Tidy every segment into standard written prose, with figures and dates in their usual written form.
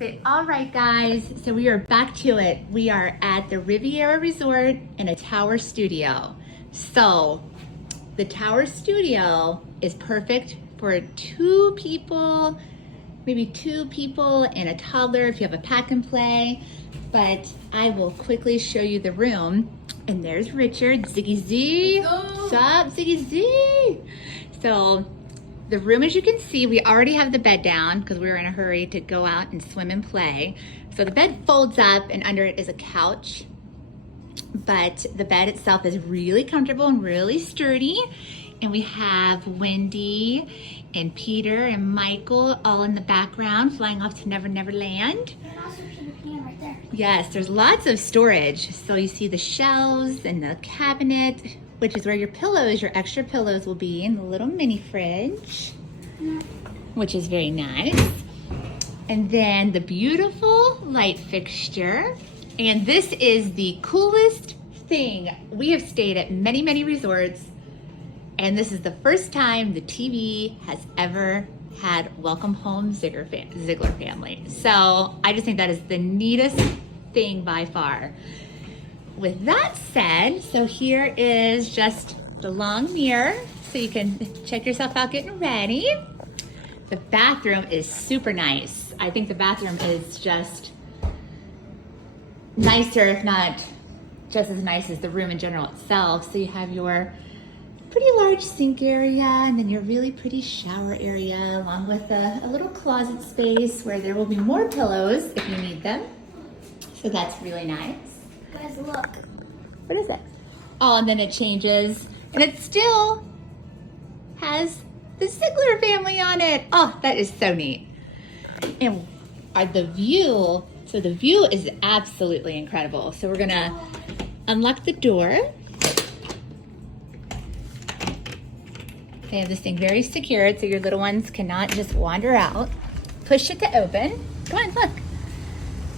Say, all right, guys, so we are back to it. We are at the Riviera Resort in a tower studio. So the tower studio is perfect for 2 people, maybe 2 people and a toddler if you have a pack and play. But I will quickly show you the room. And there's Richard, Ziggy Z. What's up, Ziggy Z? So the room, as you can see, we already have the bed down because we were in a hurry to go out and swim and play. So the bed folds up and under it is a couch. But the bed itself is really comfortable and really sturdy. And we have Wendy and Peter and Michael all in the background flying off to Never Never Land. Right there. Yes, there's lots of storage. So you see the shelves and the cabinet, which is where your pillows, your extra pillows will be in the little mini fridge, which is very nice. And then the beautiful light fixture. And this is the coolest thing. We have stayed at many, many resorts, and this is the first time the TV has ever had Welcome Home Ziegler family. So I just think that is the neatest thing by far. With that said, so here is just the long mirror so you can check yourself out getting ready. The bathroom is super nice. I think the bathroom is just nicer, if not just as nice as the room in general itself. So you have your pretty large sink area and then your really pretty shower area along with a little closet space where there will be more pillows if you need them. So that's really nice. Guys, look. What is that? Oh, and then it changes and it still has the Ziegler family on it. Oh, that is so neat. And the view, so the view is absolutely incredible. So we're gonna unlock the door. They have this thing very secured so your little ones cannot just wander out. Push it to open. Come on, look.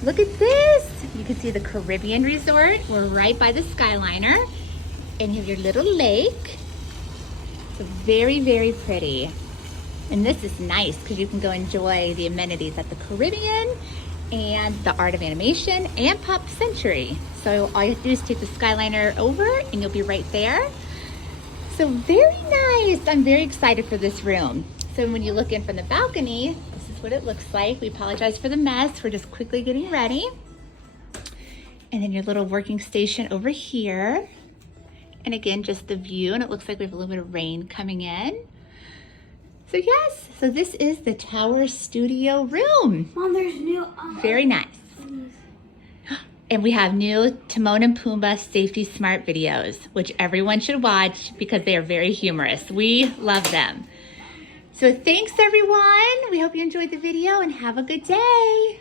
Look at this. You can see the Caribbean resort. We're right by the Skyliner. And you have your little lake. So very, very pretty. And this is nice because you can go enjoy the amenities at the Caribbean and the Art of Animation and Pop Century. So all you have to do is take the Skyliner over and you'll be right there. So very nice. I'm very excited for this room. So when you look in from the balcony, this is what it looks like. We apologize for the mess. We're just quickly getting ready. And then your little working station over here. And again, just the view. And it looks like we have a little bit of rain coming in. So yes, so this is the Tower Studio room. Mom, there's new... Very nice. And we have new Timon and Pumbaa Safety Smart videos, which everyone should watch because they are very humorous. We love them. So thanks everyone. We hope you enjoyed the video and have a good day.